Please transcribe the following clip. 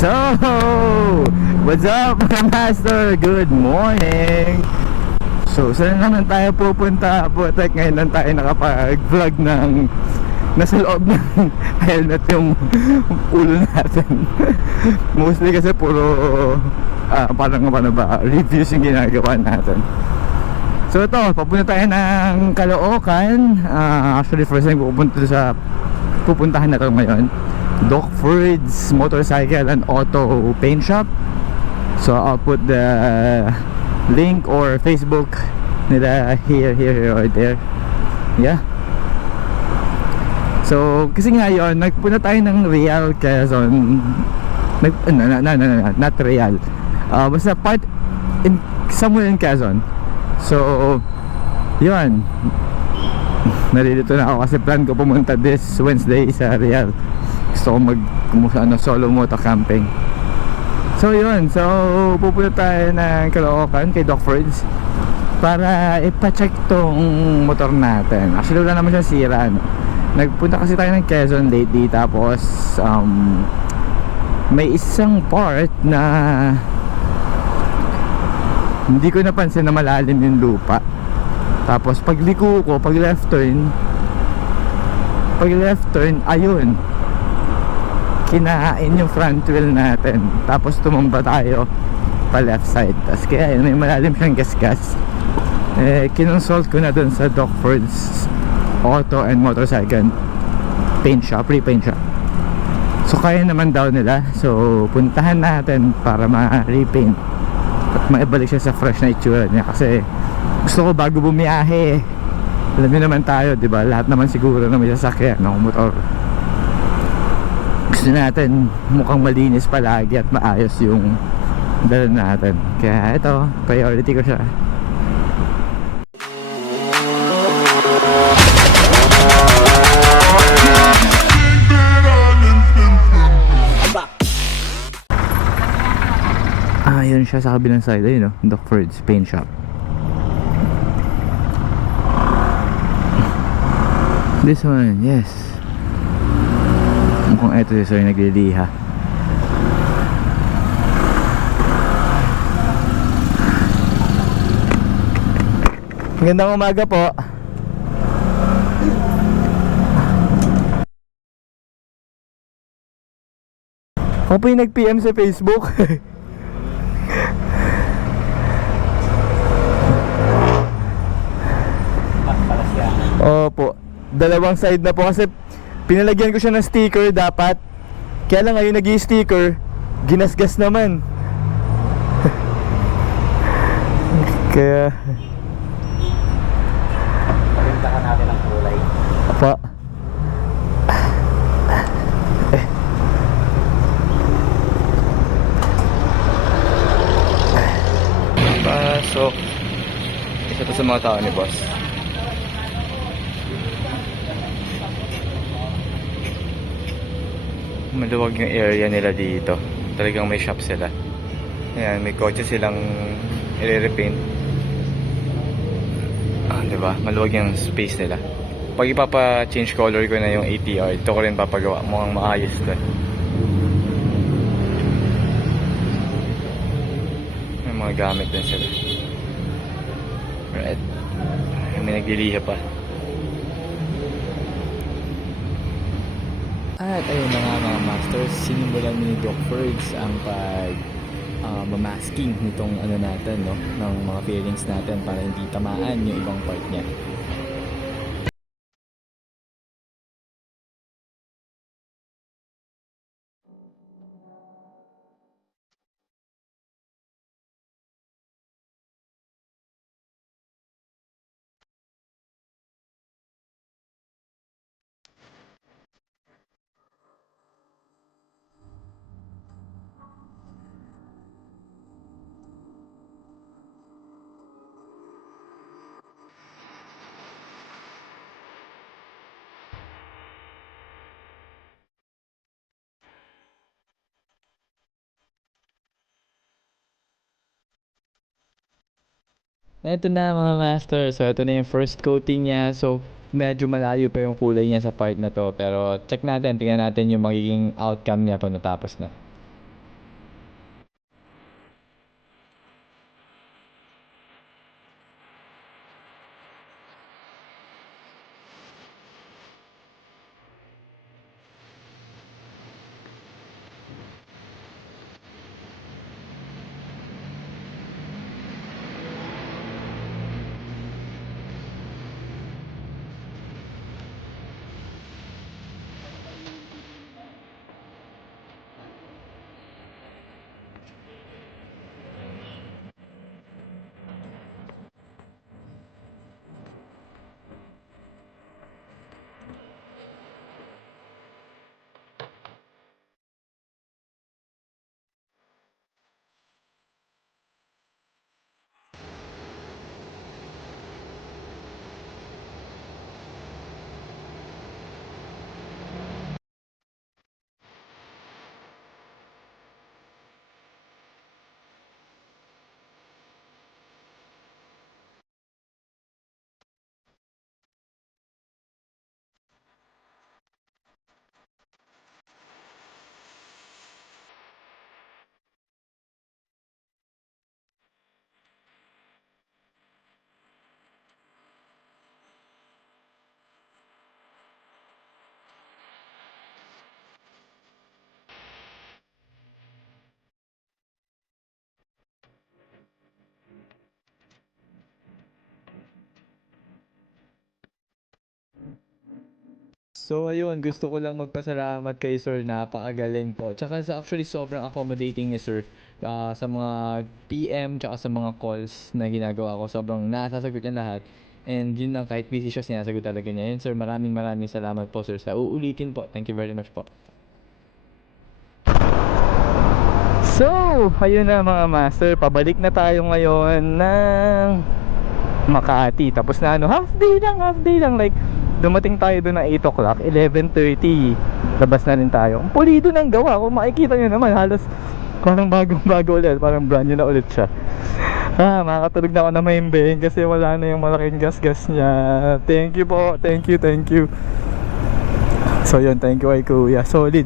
So, what's up mga master? Good morning! So, saan naman tayo pupunta? Putek, ngayon lang tayo nakapag-vlog ng nasa loob ng helmet yung ulo natin. Mostly kasi puro ah, parang ano ba, reviews yung ginagawa natin. So ito, papunta tayo ng Caloocan. Ah, actually first time pupunta sa pupuntahan na to ngayon. Doc Ford's Motorcycle and Auto Paint Shop. So I'll put the link or Facebook nila here, here, here, or there. Yeah. So, kasi nga yun, nagpunta tayo ng Real Quezon. Nag, no, no, no, no, no, not Real. Uh, basta part in somewhere in Quezon. So, yun. Narilito na ako kasi plan ko pumunta this Wednesday sa Real. Gusto ko mag ano, solo moto camping. So yun, so pupunta tayo ng Caloocan kay Doc Fords para ipa-check tong motor natin. Actually wala naman siyang sira no. Nagpunta kasi tayo ng Quezon lately tapos um, may isang part na hindi ko napansin na malalim yung lupa. Tapos pagliko ko, pag left turn, pag left turn, ayun. Kinain yung front wheel natin. Tapos tumumba tayo pa left side. Tapos kaya yun, may malalim siyang gasgas. Eh, kinonsult ko na dun sa Doc Ford's Auto and Motorcycle Paint Shop, repaint shop. So kaya naman daw nila. So puntahan natin para ma-repaint at maibalik siya sa fresh na itsura niya kasi gusto ko bago bumiyahe alam niyo naman tayo di ba lahat naman siguro na may sasakyan ng motor gusto natin mukhang malinis palagi at maayos yung dala natin kaya ito priority ko siya Ah, yun siya sa kabilang side. Ayun, no? Doc Ford's Paint Shop. This one, yes. Mukhang eto si Sir nagliliha. Magandang umaga po. Ako po yung nag-PM sa Facebook. Dalawang side na po kasi pinalagyan ko siya ng sticker dapat. Kaya lang ngayon nag sticker ginasgas naman. Kaya, Pagbintahan natin ang kulay. apa. Eh. Pasok. Isa to sa mga tao ni boss. Maluwag yung area nila dito. Talagang may shop sila. Ayan, may kotse silang i-repaint. Ah, di ba? Maluwag yung space nila. Pag ipapa-change color ko na yung ATR, ito ko rin papagawa. Mukhang maayos doon. May mga gamit din sila. Right. May nagliliha pa. At ayun na nga mga masters, sinimulan ni Doc Ferds ang pag ah, mamasking nitong ano natin, no, ng mga feelings natin para hindi tamaan yung ibang part niya. Ito na mga master, so ito na yung first coating niya, so medyo malayo pa yung kulay niya sa part na to, pero check natin, tingnan natin yung magiging outcome niya pag natapos na. So ayun, gusto ko lang magpasalamat kay Sir, napakagaling po. Tsaka sa actually sobrang accommodating ni Sir ah, sa mga PM tsaka sa mga calls na ginagawa ko. Sobrang nasasagot niya lahat. And yun lang, kahit busy siya, sinasagot talaga niya. Yun Sir, maraming maraming salamat po Sir sa uulitin po. Thank you very much po. So, ayun na mga master, pabalik na tayo ngayon ng Makati. Tapos na ano, half day lang, half day lang. Like, dumating tayo doon ng 8 o'clock, 11.30. Labas na rin tayo. Ang pulido ng gawa. Kung makikita nyo naman, halos parang bagong bago ulit. Parang brand new na ulit siya. Ah, makakatulog na ako na maimbing kasi wala na yung malaking gas-gas niya. Thank you po. Thank you, thank you. So yun, thank you kay Kuya. Solid.